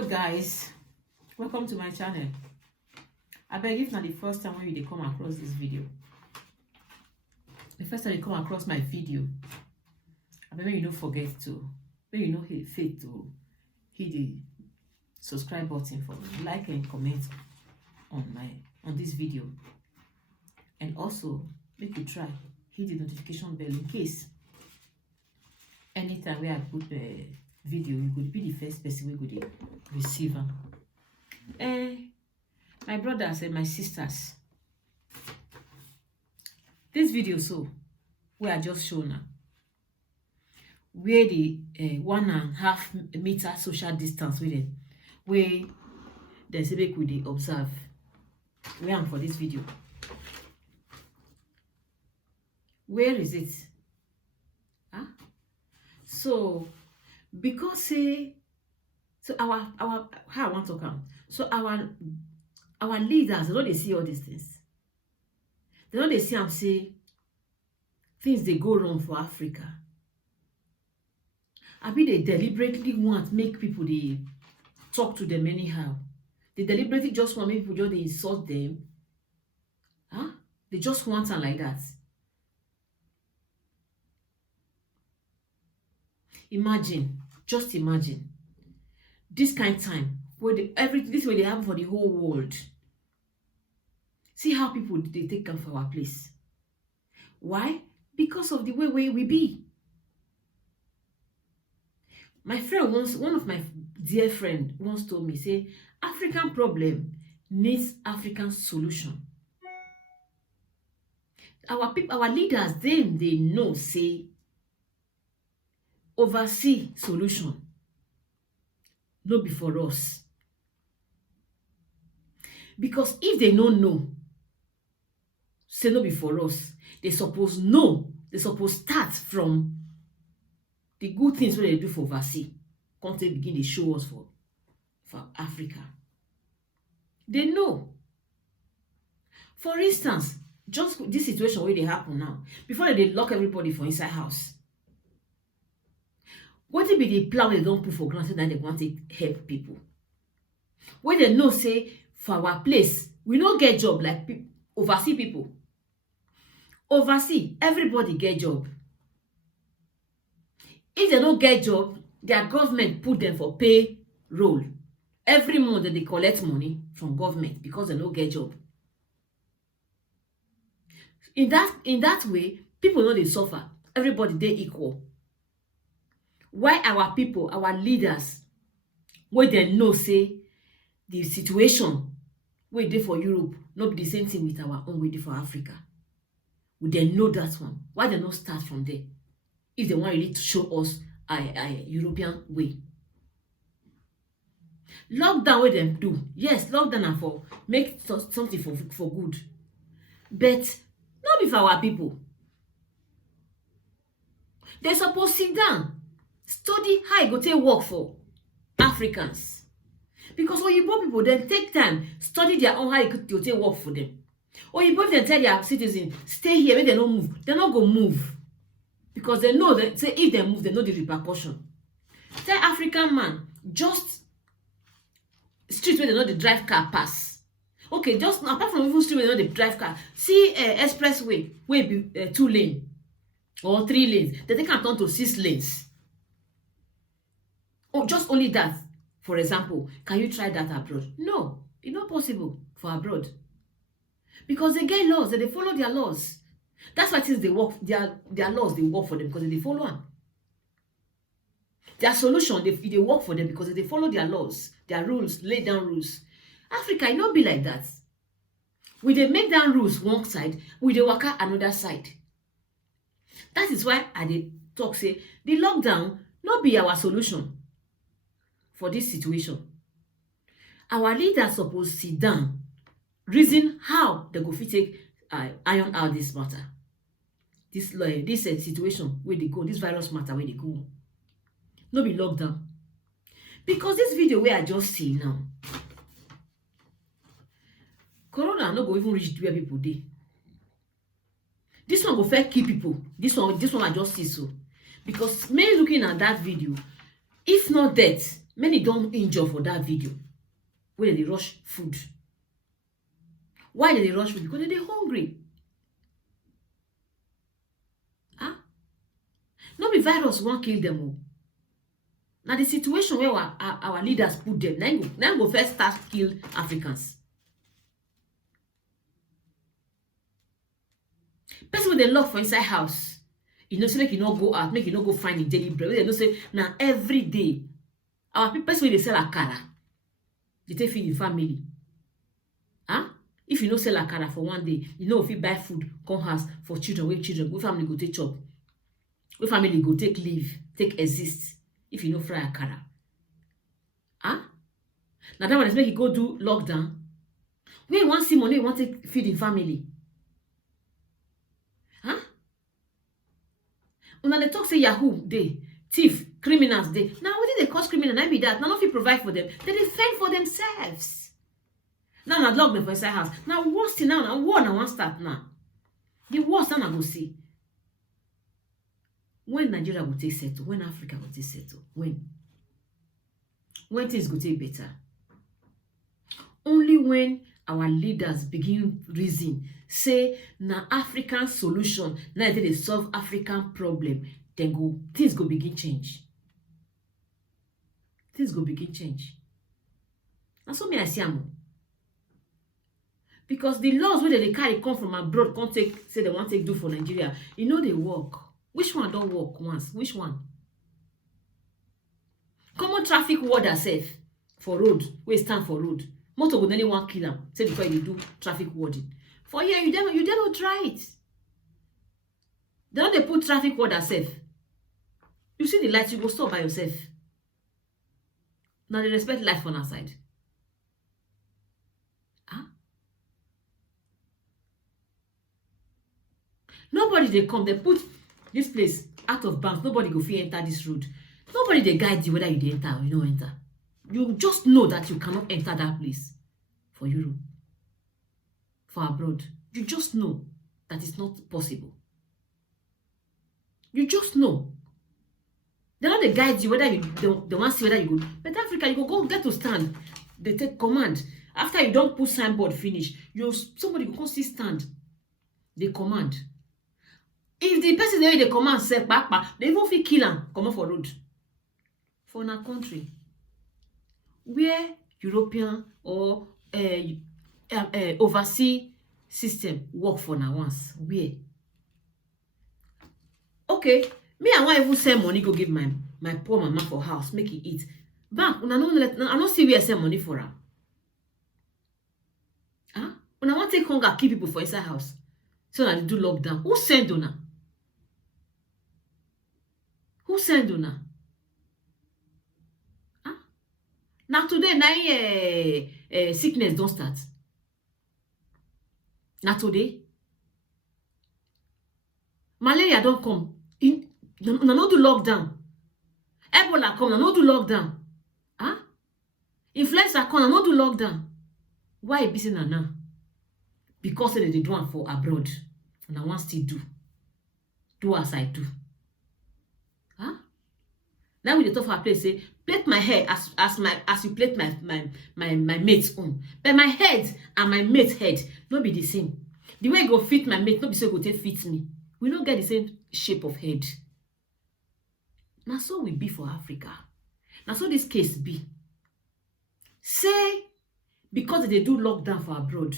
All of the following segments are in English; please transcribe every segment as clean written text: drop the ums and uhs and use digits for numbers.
Hello guys, welcome to my channel. I beg, if not the first time when you come across this video, the first time you come across my video, I beg you don't forget to, when you know hit to hit the subscribe button for me, like and comment on this video, and also make you try hit the notification bell in case anytime where I put the video, you could be the first person we could receive them. My brothers and my sisters, this video so we are just shown now where the 1.5 meter social distance with them, where they say we could observe. Where am for this video? Where is it? Huh? So because so our how I want to come. So our leaders, they know they see all these things. They know they see and say things they go wrong for Africa. I mean, they deliberately want make people they talk to them anyhow. They deliberately just want make people just they insult them. Huh? They just want something like that. Imagine, just imagine this kind of time where this way they happen for the whole world. See how people they take them for our place. Why? Because of the way we be. My friend one of my dear friend once told me, say, African problem needs African solution. Our people, our leaders, they know, say, oversee solution. No be for us. Because if they don't know, say no be for us, they suppose know, they suppose start from the good things what they do for oversee. Can't they begin to show us for Africa? They know. For instance, just this situation where they happen now, before they lock everybody for inside house. What if be the plan they don't put for granted that they want to help people? When they know, say, for our place, we don't get job like oversee people. Oversee, everybody get job. If they don't get job, their government put them for payroll. Every month they collect money from government because they don't get job. In that way, people know they suffer. Everybody they equal. Why our people, our leaders, where they know, say, the situation we did for Europe, not be the same thing with our own we did for Africa. We they know that one. Why they not start from there? If they want really to show us a European way. Lockdown what them do. Yes, lockdown and for make something for good. But not be for our people. They supposed to sit down. Study how you go take work for Africans. Because Oyibo people then take time, study their own how you go take work for them. Oyibo then tell their citizens, stay here when they don't move. They're not going to move. Because they know that say if they move, they know the repercussion. Tell African man, just street where they know the drive car pass. Okay, just apart from even street where they know the drive car, see expressway, where be 2 lanes or 3 lanes. They can turn to 6 lanes. Oh, just only that. For example, can you try that abroad? No, it's not possible for abroad. Because they get laws, they follow their laws. That's why since they work, their laws, they work for them because they follow them. Their solution, they work for them because they follow their laws, their rules, lay down rules. Africa, it not be like that. We they make down rules one side, we they work out another side. That is why I did talk, say, the lockdown not be our solution for this situation. Our leaders supposed to sit down, reason how they go fit take iron out this matter. This situation where they go, this virus matter where they go. No be lockdown. Because this video where I just see now, Corona no go even reach where people dey. This one go first kill people. This one I just see so. Because me looking at that video, if not death, Many don't injure for that video where they rush food. Why did they rush food? Because they're hungry. Huh? Not be virus won't kill them all. Now the situation where our leaders put them, now go first start kill Africans. Person with the lock for inside house, you know, so make you not go out, make you not go find a daily bread. They don't say now every day. Our people, person they sell akara, they take feed the family. Huh? If you don't sell akara for one day, you know if you buy food, come house for children, where family go take chop, where family go take leave, take exist. If you know fry akara. Huh? Now that one is make you go do lockdown. When you want see money, you want to feed the family. Huh? When they talk say Yahoo day, thief, criminals day. Now what did they cause criminal? Not be that. Now if you provide for them, they fend for themselves. Now not lock them for inside house. Now worst thing now war now one start now. The worst now I go see. When Nigeria will take settle, when Africa will take settle, when things go take better. Only when our leaders begin reason, say na African solution, now they solve African problem, then things go begin change. Things go begin change. And so me I see am. Because the laws where they carry come from abroad, can't take say they want to do for Nigeria, you know they work. Which one don't work once? Which one? Common traffic warden safe for road. We stand for road. Motor would only one kill them. Say before you do traffic warden. For here you don't try it. Then they put traffic warden safe. You see the light, you go stop by yourself. Now they respect life on our side. Huh? Nobody they come, they put this place out of bounds. Nobody go fit enter this road. Nobody they guide you whether you dey enter or you don't enter. You just know that you cannot enter that place for Europe, for abroad. You just know that it's not possible. You just know. They're not the guide you whether you they want to see whether you go. But Africa, you go get to stand. They take command. After you don't put signboard finish, somebody go come see stand. They command. If the person they command say back, they even fit kill am, come on for road. For our country, where European or overseas system work for now once, where? Okay, me I want even send money go give my poor mama for house, make it eat. Bank, I don't see where I send money for her. Huh? When I want to take hunger, keep people for inside house, so that they do lockdown. Who send on? Who send on? Huh? Now today, now sickness don't start. Now today, malaria don't come. No do lockdown. Ebola come, no do lockdown. Huh? Influenza come, no do lockdown. Why be saying now? Because they do one for abroad. And I want still do as I do. Huh? Now we the talk for a place say, plait my hair as you plait my mate's own. But my head and my mate's head not be the same. The way it go fit my mate, not be so it go take fit me. We don't get the same shape of head. Now so we be for Africa. Now so this case be. Say because they do lockdown for abroad,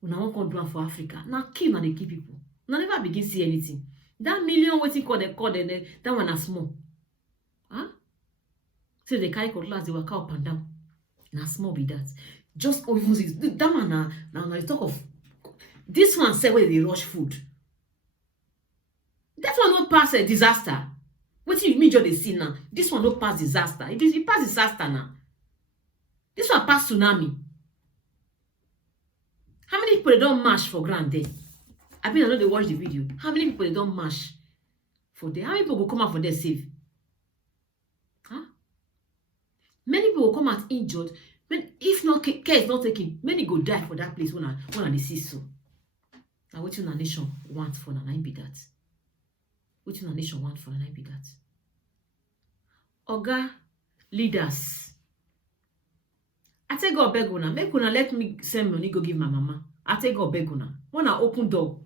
when I won't come down for Africa. Now kill and they kill people. Now never begin see anything. That million waiting call that one is small. Huh? So they carry cutlass, they work up and down. Now small be that. Just that one now they talk of this one say where they rush food. That one not pass a disaster. What do you mean they see now? This one not pass disaster. It pass disaster now. This one pass tsunami. How many people they don't march for ground there? I know they watch the video. How many people they don't march for there? How many people will come out for their safe? Huh? Many people will come out injured. If not care is not taken, many go die for that place when they see so. Now what your nation want for na be that? What your nation want for na be that? Oga, leaders. I take God beg una, make una let me send money go give my mama. I take God beg una. Wanna open door.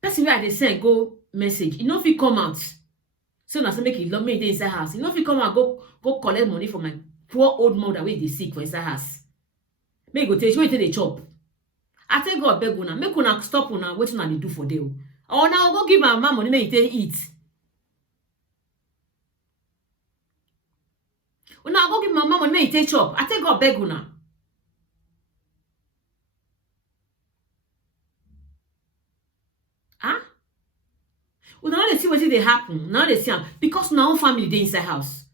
Person where they send go message, you know if you come out. So na say make it love me dey inside house. You know if you come out go collect money from my poor old mother wey dey sick for inside house. Make go take the chop. I take God beg una, make una stop una wetin una dey do for there. Or now go give my mama money make e eat. Una go give my mama money make e chop. I take God beg una. Huh? Una no dey see wetin dey happen. Now they see am because na own family dey inside house.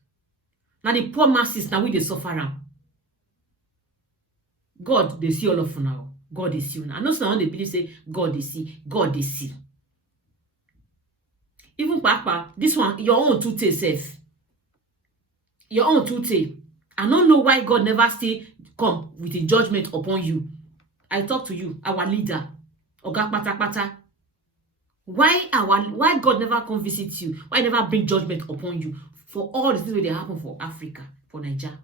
Now the poor masses now we dey suffer am. God dey see all of una. God dey see una. I know some dey believe say God dey see. God dey see. Even Papa, this one your own too tey safe. Your own too tey. I don't know why God never still come with a judgment upon you. I talk to you, our leader, Oga Patapata. Why God never come visit you? Why never bring judgment upon you for all the things that happen for Africa, for Nigeria?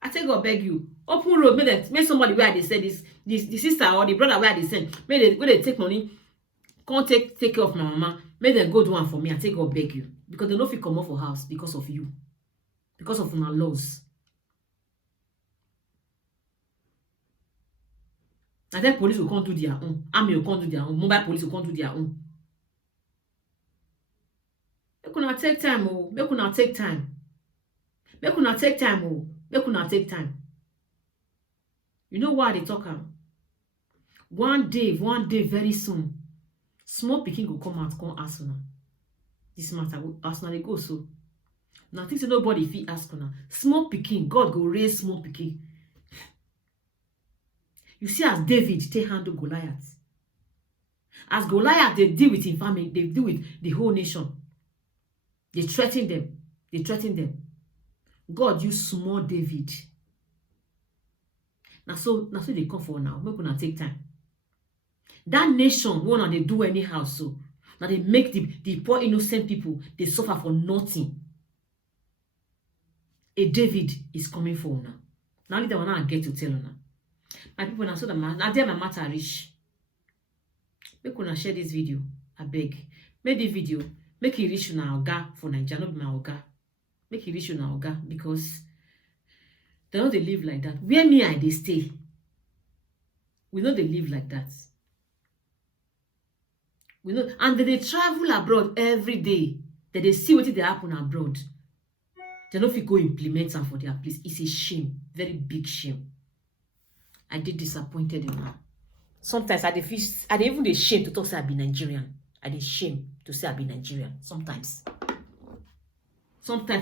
I take God beg you, open road, make somebody where they send the sister or the brother where they send, where they take money, can't take care of my mama, make them go do one for me. I take God beg you. Because they know if you come off for house because of you. Because of my laws. And then police will come do their own. Army will come do their own. Mobile police will come do their own. Make una take time, oh. Make una take time. Make una take time, oh. Make una take time. You know why they talk am? One day, very soon, small pikin will come out, come ask una. This matter, as una dey go so. Now, think say nobody fit ask una. Small pikin, God go raise small pikin. You see, as David take handle Goliath. As Goliath, they deal with his family, they deal with the whole nation. They threaten them. They threaten them. God used small David. Now so they come for now. Make una take time. That nation, one they do anyhow so. Now they make the poor innocent people, they suffer for nothing. A David is coming for now. Now only the one I get to tell now. My people, now so that now there my matter reach. Make una share this video. I beg. Make the video. Make it reach una oga for Nigeria, not my oga. Make it reach una oga because they know they live like that. Where me I they stay. We know they live like that. We know, and they travel abroad every day. That they see what they happen abroad. They don't fit go implement them for their place. It's a shame, very big shame. I did disappointed in her. Sometimes I dey even dey shame to talk say I be Nigerian. I dey shame to say I be Nigerian. Sometimes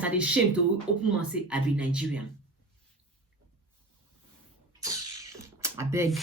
I dey shame to open mouth say I be Nigerian. I beg.